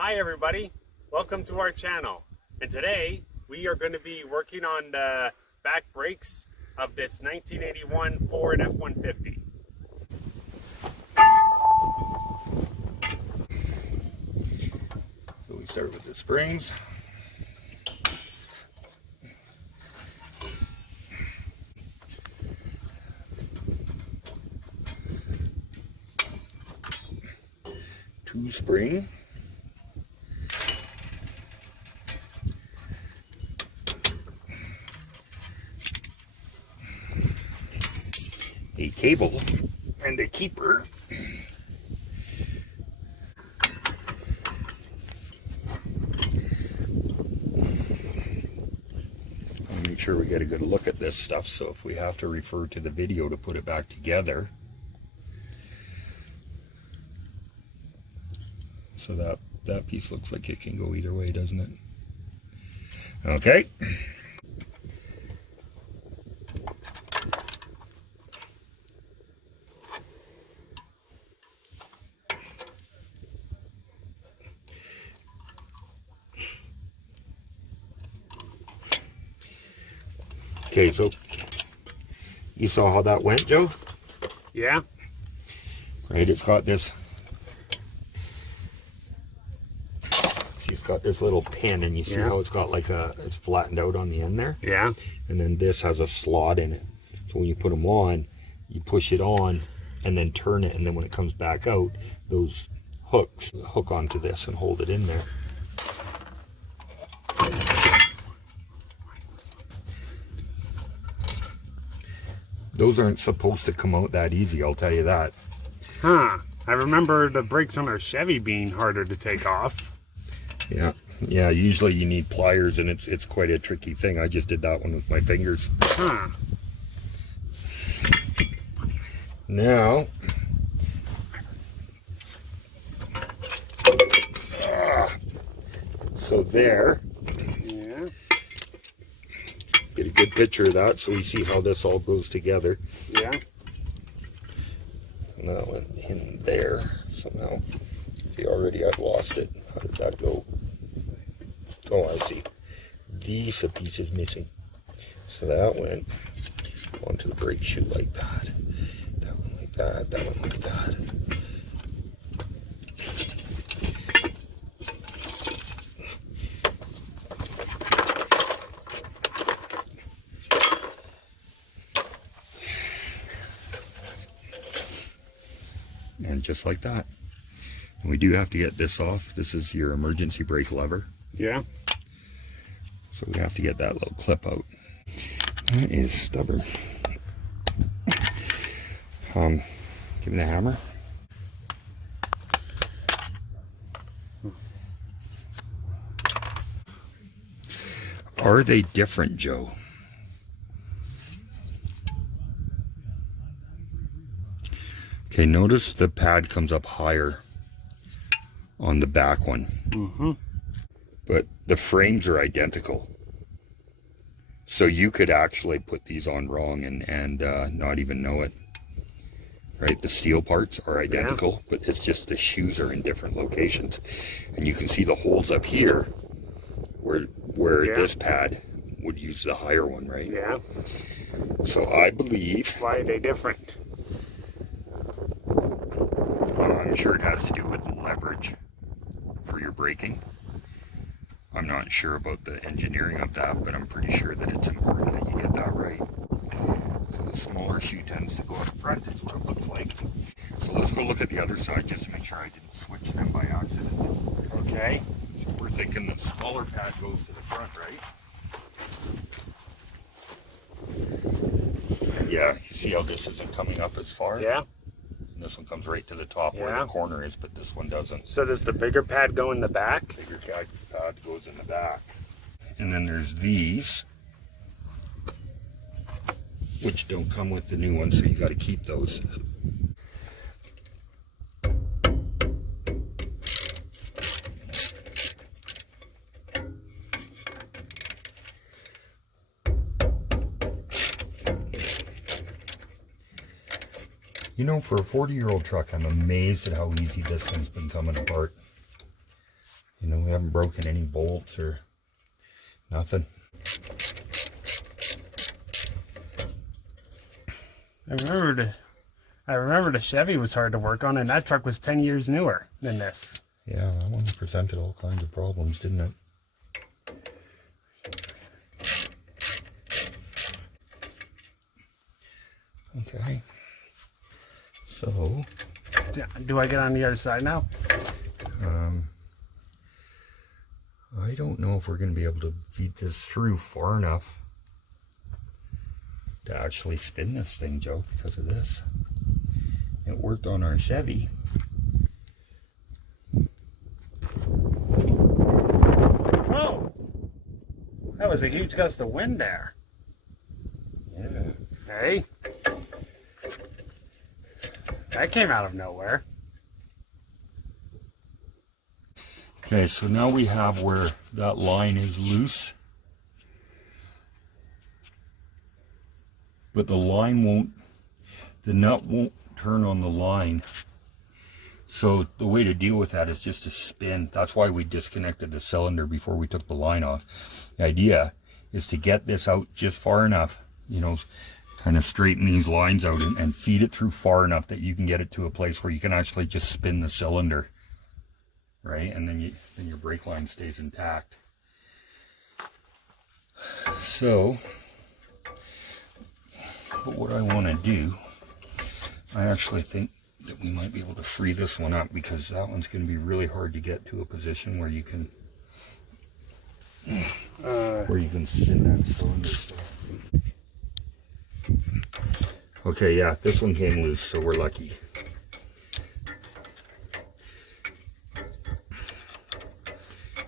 Hi everybody, welcome to our channel. And today we are going to be working on the back brakes of this 1981 Ford F-150. So we start with the springs. Two spring. A cable and a keeper. I'll make sure we get a good look at this stuff, so if we have to refer to the video to put it back together. So that piece looks like it can go either way, doesn't it? Okay. Okay, so you saw how that went, Joe? Yeah. Right, it's got this, she's got this little pin, and you see how it's got like it's flattened out on the end there? Yeah. And then this has a slot in it. So when you put them on, you push it on and then turn it, and then when it comes back out, those hooks hook onto this and hold it in there. Those aren't supposed to come out that easy, I'll tell you that. Huh. I remember the brakes on our Chevy being harder to take off. Yeah, usually you need pliers, and it's quite a tricky thing. I just did that one with my fingers. Huh. Now, so there. Yeah. Get a good picture of that so we see how this all goes together. Yeah. And that went in there somehow. See, already I've lost it. How did that go? Oh, I see. These piece is missing. So that went onto the brake shoe like that. That one like that. That one like that. And just like that. And we do have to get this off. This is your emergency brake lever. Yeah. So we have to get that little clip out. That is stubborn. Give me the hammer. Are they different, Joe? Okay, notice the pad comes up higher on the back one. Mm-hmm. But the frames are identical. So you could actually put these on wrong and not even know it. Right, the steel parts are identical, but it's just the shoes are in different locations. And you can see the holes up here where this pad would use the higher one, right? Yeah. So I believe... Why are they different? I'm sure it has to do with the leverage for your braking. I'm not sure about the engineering of that, but I'm pretty sure that it's important that you get that right. So the smaller shoe tends to go up front, is what it looks like. So let's go look at the other side just to make sure I didn't switch them by accident. Okay. So we're thinking the smaller pad goes to the front, right? Yeah, you see how this isn't coming up as far? Yeah. And this one comes right to the top where the corner is, but this one doesn't. So does the bigger pad go in the back? Bigger pad goes in the back. And then there's these, which don't come with the new one, so you got to keep those. You know, for a 40-year-old truck, I'm amazed at how easy this thing's been coming apart. You know, we haven't broken any bolts or nothing. I remember the Chevy was hard to work on, and that truck was 10 years newer than this. Yeah, that one presented all kinds of problems, didn't it? Okay. So, do I get on the other side now? I don't know if we're going to be able to feed this through far enough to actually spin this thing, Joe, because of this. It worked on our Chevy. Oh! That was a huge gust of wind there. Yeah. Hey? That came out of nowhere. Okay, so now we have where that line is loose. But the nut won't turn on the line. So the way to deal with that is just to spin. That's why we disconnected the cylinder before we took the line off. The idea is to get this out just far enough, you know, kind of straighten these lines out and feed it through far enough that you can get it to a place where you can actually just spin the cylinder, right? And then your brake line stays intact. So, but what I want to do, I actually think that we might be able to free this one up, because that one's going to be really hard to get to a position where you can spin that cylinder. Okay, yeah, this one came loose, so we're lucky.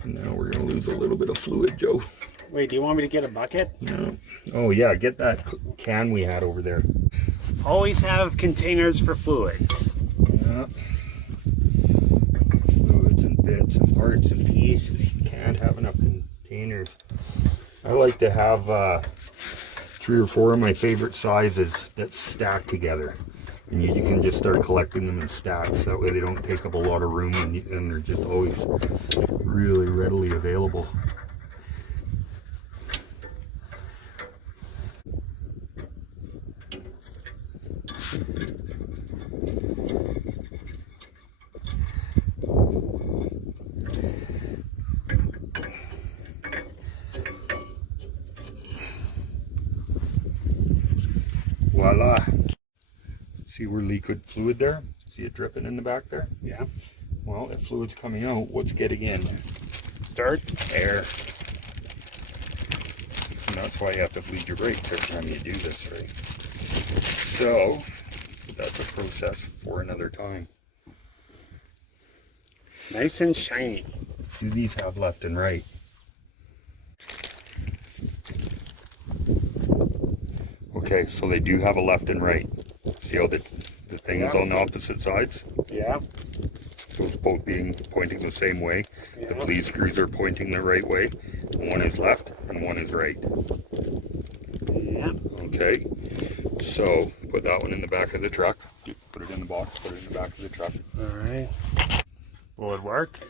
And now we're going to lose a little bit of fluid, Joe. Wait, do you want me to get a bucket? No. Oh yeah, get that can we had over there. Always have containers for fluids. Yeah. Fluids and bits and parts and pieces. You can't have enough containers. I like to have 3 or 4 of my favorite sizes that stack together. And you can just start collecting them in stacks. That way they don't take up a lot of room, and they're just always really readily available. Voila. See where liquid fluid there? See it dripping in the back there? Yeah. Well, if fluid's coming out, what's getting in? Dirt? Air. And that's why you have to bleed your brakes every time you do this, right? So, that's a process for another time. Nice and shiny. Do these have left and right? Okay, so they do have a left and right. See how the thing is on opposite sides? Yeah. Those both pointing the same way. Yeah. The bleed screws are pointing the right way. One is left and one is right. Yeah. Okay, so put that one in the back of the truck. Put it in the box, put it in the back of the truck. Alright. Will it work?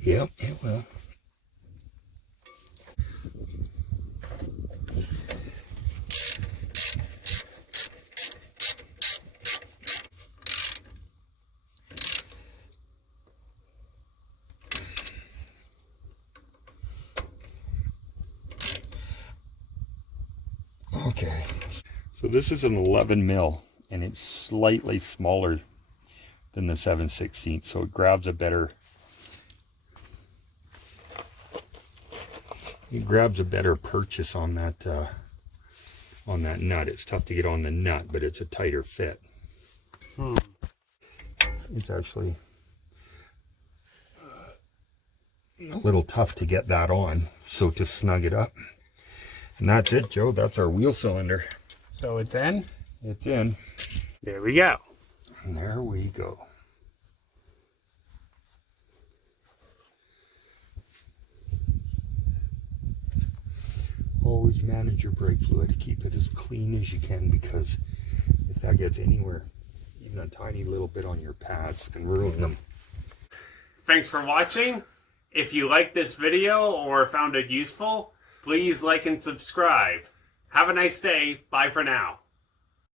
Yep, it will. Okay, so this is an 11 mil and it's slightly smaller than the 7/16, so it grabs a better purchase on that nut. It's tough to get on the nut, but it's a tighter fit. It's actually a little tough to get that on, so to snug it up. And that's it, Joe. That's our wheel cylinder. So it's in? It's in. There we go. And there we go. Always manage your brake fluid. Keep it as clean as you can, because if that gets anywhere, even a tiny little bit on your pads can ruin them. Thanks for watching. If you liked this video or found it useful, please like and subscribe. Have a nice day. Bye for now.